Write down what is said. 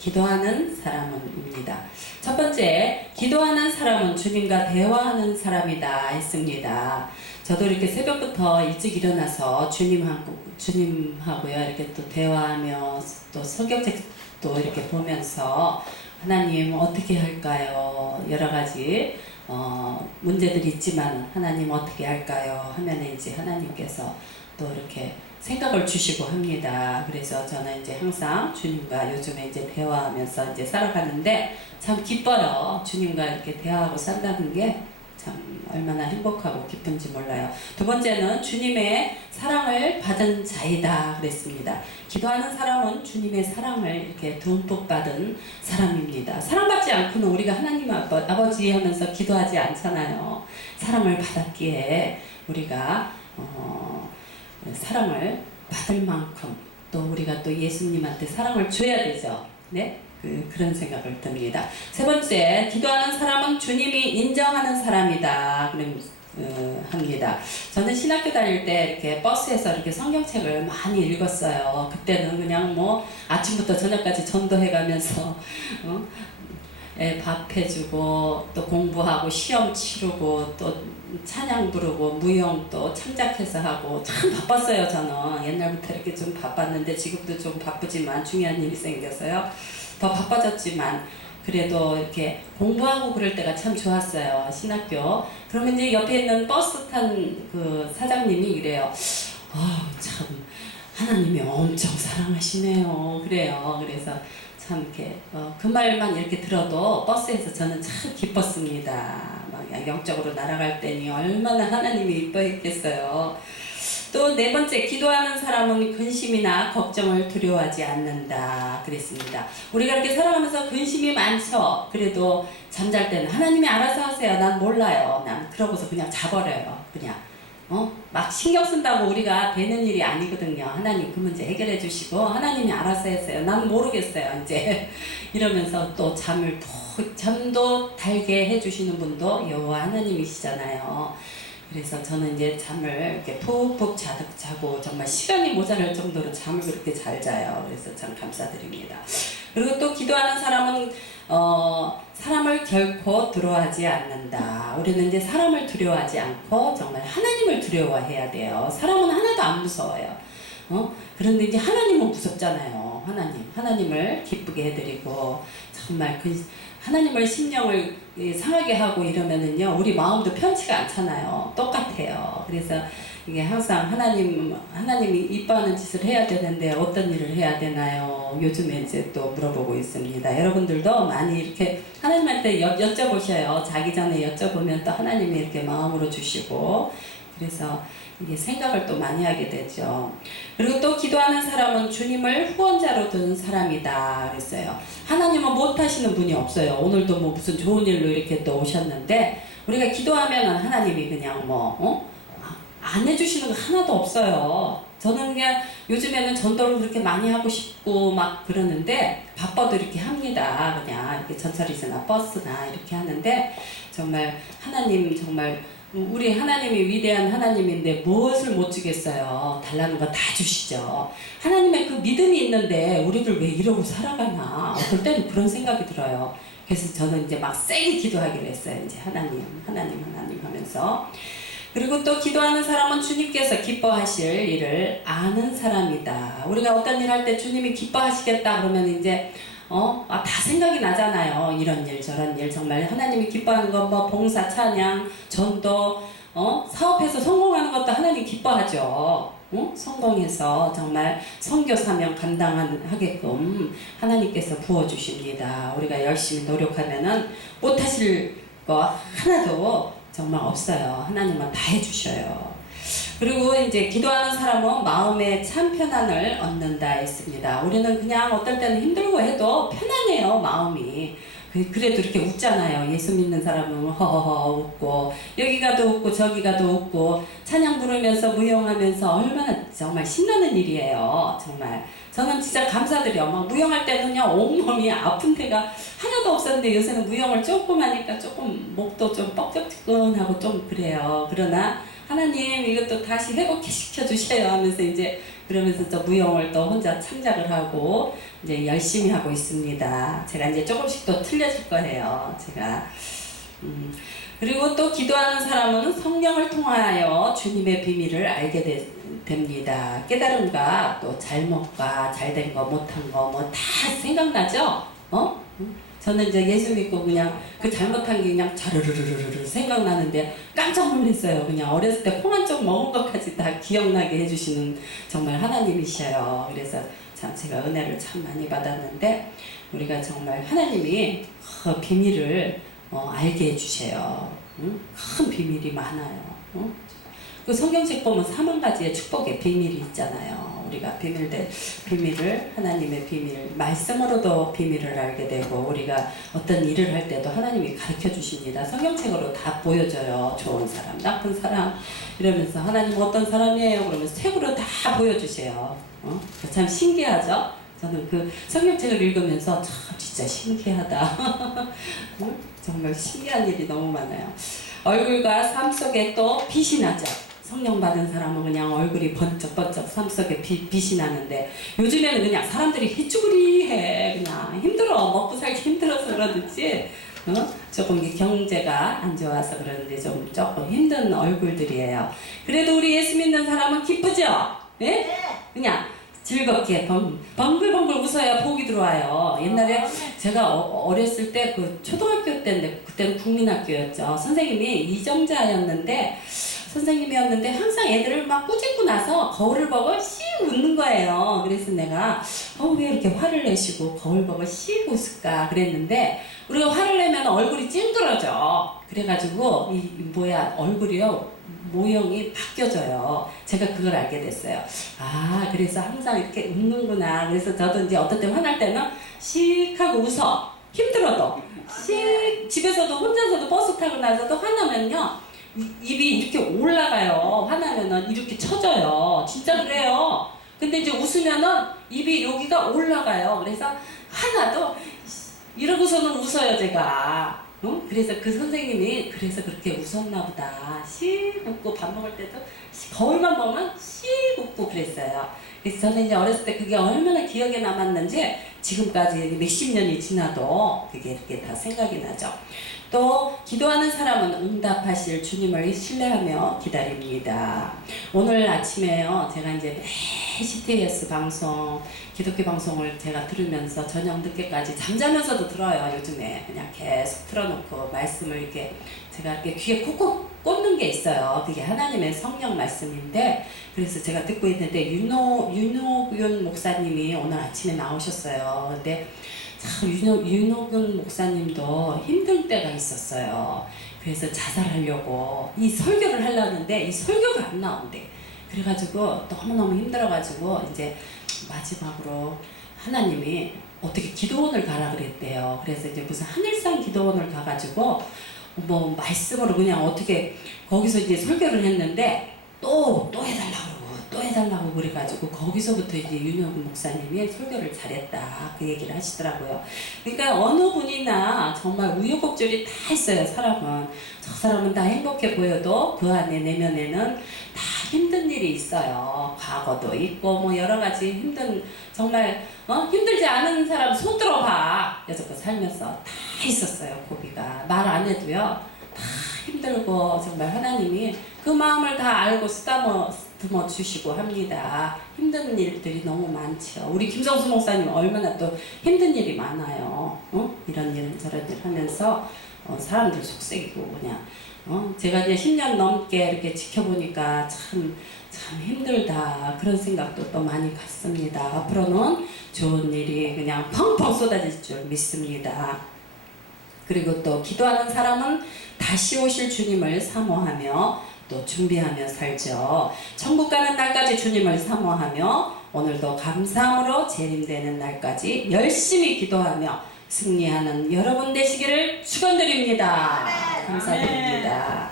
기도하는 사람은입니다. 첫 번째, 기도하는 사람은 주님과 대화하는 사람이다 했습니다. 저도 이렇게 새벽부터 일찍 일어나서 주님하고요 이렇게 또 대화하며 또 성경책도 이렇게 보면서 하나님 어떻게 할까요? 여러 가지 문제들이 있지만 하나님 어떻게 할까요? 하면 이제 하나님께서 또 이렇게 생각을 주시고 합니다. 그래서 저는 이제 항상 주님과 요즘에 이제 대화하면서 이제 살아가는데 참 기뻐요. 주님과 이렇게 대화하고 산다는 게 참 얼마나 행복하고 기쁜지 몰라요. 두 번째는 주님의 사랑을 받은 자이다 그랬습니다. 기도하는 사람은 주님의 사랑을 이렇게 듬뿍 받은 사람입니다. 사랑받지 않고는 우리가 하나님 아버지 하면서 기도하지 않잖아요. 사랑을 받았기에 우리가 사랑을 받을 만큼 또 우리가 또 예수님한테 사랑을 줘야 되죠. 네? 그런 생각을 듭니다. 세 번째, 기도하는 사람은 주님이 인정하는 사람이다. 합니다. 저는 신학교 다닐 때 이렇게 버스에서 이렇게 성경책을 많이 읽었어요. 그때는 그냥 뭐 아침부터 저녁까지 전도해가면서 밥 해주고 또 공부하고 시험 치르고 또 찬양 부르고 무용 또 창작해서 하고 참 바빴어요. 저는 옛날부터 이렇게 좀 바빴는데 지금도 좀 바쁘지만 중요한 일이 생겨서요 더 바빠졌지만 그래도 이렇게 공부하고 그럴 때가 참 좋았어요. 신학교. 그러면 이제 옆에 있는 버스 탄 그 사장님이 이래요. 참 하나님이 엄청 사랑하시네요. 그래요. 그래서 참 이렇게 그 말만 이렇게 들어도 버스에서 저는 참 기뻤습니다. 막 영적으로 날아갈 때니 얼마나 하나님이 이뻐했겠어요. 또 네 번째, 기도하는 사람은 근심이나 걱정을 두려워하지 않는다 그랬습니다. 우리가 이렇게 살아가면서 근심이 많죠. 그래도 잠잘 때는 하나님이 알아서 하세요. 난 몰라요. 난 그러고서 그냥 자버려요. 그냥 막 신경 쓴다고 우리가 되는 일이 아니거든요. 하나님 그 문제 해결해 주시고 하나님이 알아서 했어요. 난 모르겠어요. 이제 이러면서 또 잠도 달게 해주시는 분도 여호와 하나님이시잖아요. 그래서 저는 이제 잠을 이렇게 푹푹 자고 정말 시간이 모자랄 정도로 잠을 그렇게 잘 자요. 그래서 참 감사드립니다. 그리고 또 기도하는 사람은 사람을 결코 두려워하지 않는다. 우리는 이제 사람을 두려워하지 않고 정말 하나님을 두려워해야 돼요. 사람은 하나도 안 무서워요. 그런데 이제 하나님은 무섭잖아요. 하나님을 기쁘게 해드리고 정말 하나님을 심령을 상하게 하고 이러면은요 우리 마음도 편치가 않잖아요. 똑같아요. 그래서 이게 항상 하나님이 이뻐하는 짓을 해야 되는데 어떤 일을 해야 되나요? 요즘에 이제 또 물어보고 있습니다. 여러분들도 많이 이렇게 하나님한테 여쭤보셔요. 자기 전에 여쭤보면 또 하나님이 이렇게 마음으로 주시고 그래서 이게 생각을 또 많이 하게 되죠. 그리고 또 기도하는 사람은 주님을 후원자로 둔 사람이다 그랬어요. 하나님은 못하시는 분이 없어요. 오늘도 뭐 무슨 좋은 일로 이렇게 또 오셨는데 우리가 기도하면 하나님이 그냥 안 해주시는 거 하나도 없어요. 저는 그냥 요즘에는 전도를 그렇게 많이 하고 싶고 막 그러는데 바빠도 이렇게 합니다. 그냥 이렇게 전철이나 버스나 이렇게 하는데 정말 하나님 정말 우리 하나님이 위대한 하나님인데 무엇을 못 주겠어요. 달라는 거 다 주시죠. 하나님의 그 믿음이 있는데 우리들 왜 이러고 살아가나 어떨 때는 그런 생각이 들어요. 그래서 저는 이제 막 세게 기도하기로 했어요. 이제 하나님 하면서. 그리고 또 기도하는 사람은 주님께서 기뻐하실 일을 아는 사람이다. 우리가 어떤 일 할 때 주님이 기뻐하시겠다 그러면 이제 다 생각이 나잖아요. 이런 일 저런 일 정말 하나님이 기뻐하는 거 뭐 봉사 찬양 전도 사업해서 성공하는 것도 하나님 기뻐하죠. 성공해서 정말 선교 사명 감당하게끔 하나님께서 부어주십니다. 우리가 열심히 노력하면은 못하실 거 하나도 정말 없어요. 하나님은 다 해주셔요. 그리고 이제 기도하는 사람은 마음의 참 편안을 얻는다 했습니다. 우리는 그냥 어떨 때는 힘들고 해도 편안해요. 마음이. 그래도 이렇게 웃잖아요. 예수 믿는 사람은 허허허 웃고 여기 가도 웃고 저기 가도 웃고 찬양 부르면서 무용하면서 얼마나 정말 신나는 일이에요. 정말 저는 진짜 감사드려. 막 무용할 때는요 온몸이 아픈 데가 하나도 없었는데 요새는 무용을 조금 하니까 조금 목도 좀 뻑적지근하고 좀 그래요. 그러나 하나님 이것도 다시 회복시켜 주셔요 하면서 이제 그러면서 또 무용을 또 혼자 창작을 하고 이제 열심히 하고 있습니다. 제가 이제 조금씩 또 틀려질 거예요. 제가 그리고 또 기도하는 사람은 성령을 통하여 주님의 비밀을 알게 됩니다. 깨달음과 또 잘못과 잘된 거 못한 거 뭐 다 생각나죠? 저는 이제 예수 믿고 그냥 그 잘못한 게 그냥 자르르르르르 생각나는데 깜짝 놀랐어요. 그냥 어렸을 때 콩 한 쪽 먹은 것까지 다 기억나게 해주시는 정말 하나님이셔요. 그래서 참 제가 은혜를 참 많이 받았는데 우리가 정말 하나님이 비밀을 알게 해주세요. 큰 비밀이 많아요. 그 성경책 보면 3만 가지의 축복의 비밀이 있잖아요. 우리가 비밀을 하나님의 비밀 말씀으로도 비밀을 알게 되고 우리가 어떤 일을 할 때도 하나님이 가르쳐 주십니다. 성경책으로 다 보여줘요. 좋은 사람, 나쁜 사람 이러면서 하나님 어떤 사람이에요? 그러면서 책으로 다 보여주세요. 참 신기하죠? 저는 그 성경책을 읽으면서 참 진짜 신기하다. 정말 신기한 일이 너무 많아요. 얼굴과 삶 속에 또 빛이 나죠. 성령 받은 사람은 그냥 얼굴이 번쩍번쩍 삶 속에 빛이 나는데 요즘에는 그냥 사람들이 희쭈그리해. 그냥 힘들어. 먹고 살기 힘들어서 그러든지 조금 경제가 안 좋아서 그러는데 조금 힘든 얼굴들이에요. 그래도 우리 예수 믿는 사람은 기쁘죠? 네? 그냥 즐겁게 벙글벙글 웃어야 복이 들어와요. 옛날에 제가 어렸을 때 그 초등학교 때인데 그때는 국민학교였죠. 선생님이 이정자였는데 항상 애들을 막 꾸짖고 나서 거울을 보고 씩 웃는 거예요. 그래서 내가 왜 이렇게 화를 내시고 거울 보고 씩 웃을까 그랬는데 우리가 화를 내면 얼굴이 찡그러져. 그래가지고 얼굴이요 모형이 바뀌어져요. 제가 그걸 알게 됐어요. 그래서 항상 이렇게 웃는구나. 그래서 저도 이제 어떨 때 화날 때는 씩 하고 웃어. 힘들어도 씩 집에서도 혼자서도 버스 타고 나서도 화나면요 입이 이렇게 올라가요. 화나면은 이렇게 쳐져요. 진짜 그래요. 근데 이제 웃으면은 입이 여기가 올라가요. 그래서 하나도 이러고서는 웃어요, 제가. 그래서 그 선생님이 그래서 그렇게 웃었나 보다. 씩 웃고 밥 먹을 때도 거울만 보면 씩 웃고 그랬어요. 그래서 저는 이제 어렸을 때 그게 얼마나 기억에 남았는지 지금까지 몇십 년이 지나도 그게 이렇게 다 생각이 나죠. 또 기도하는 사람은 응답하실 주님을 신뢰하며 기다립니다. 오늘 아침에요. 제가 이제 매 CTS 방송, 기독교 방송을 제가 들으면서 저녁 늦게까지 잠자면서도 들어요. 요즘에 그냥 계속 틀어놓고 말씀을 이렇게 제가 이렇게 귀에 콕콕 꽂는 게 있어요. 그게 하나님의 성령 말씀인데 그래서 제가 듣고 있는데 윤옥윤 목사님이 오늘 아침에 나오셨어요. 근데 참 윤옥윤 목사님도 힘들 때가 있었어요. 그래서 자살하려고 이 설교를 하려는데 이 설교가 안 나온대. 그래가지고 너무너무 힘들어가지고 이제 마지막으로 하나님이 어떻게 기도원을 가라 그랬대요. 그래서 이제 무슨 하늘산 기도원을 가가지고 뭐 말씀으로 그냥 어떻게 거기서 이제 설교를 했는데 또 해달라고 그래가지고 거기서부터 이제 윤영근 목사님이 설교를 잘했다 그 얘기를 하시더라고요. 그러니까 어느 분이나 정말 우여곡절이 다 있어요. 저 사람은 다 행복해 보여도 그 안에 내면에는 다 힘든 일이 있어요. 과거도 있고 뭐 여러 가지 힘든 정말 힘들지 않은 사람 손 들어봐. 여태껏 살면서 다 있었어요. 고비가 말 안 해도요 다 힘들고 정말 하나님이 그 마음을 다 알고 쓰다듬어 주시고 합니다. 힘든 일들이 너무 많죠. 우리 김성수 목사님 얼마나 또 힘든 일이 많아요. 이런 일 저런 일 하면서 사람들 속삭이고 그냥 제가 이제 10년 넘게 이렇게 지켜보니까 참 힘들다 그런 생각도 또 많이 갔습니다. 앞으로는 좋은 일이 그냥 펑펑 쏟아질 줄 믿습니다. 그리고 또 기도하는 사람은 다시 오실 주님을 사모하며 또 준비하며 살죠. 천국 가는 날까지 주님을 사모하며 오늘도 감사함으로 재림되는 날까지 열심히 기도하며 승리하는 여러분 되시기를 축원드립니다. 감사드립니다.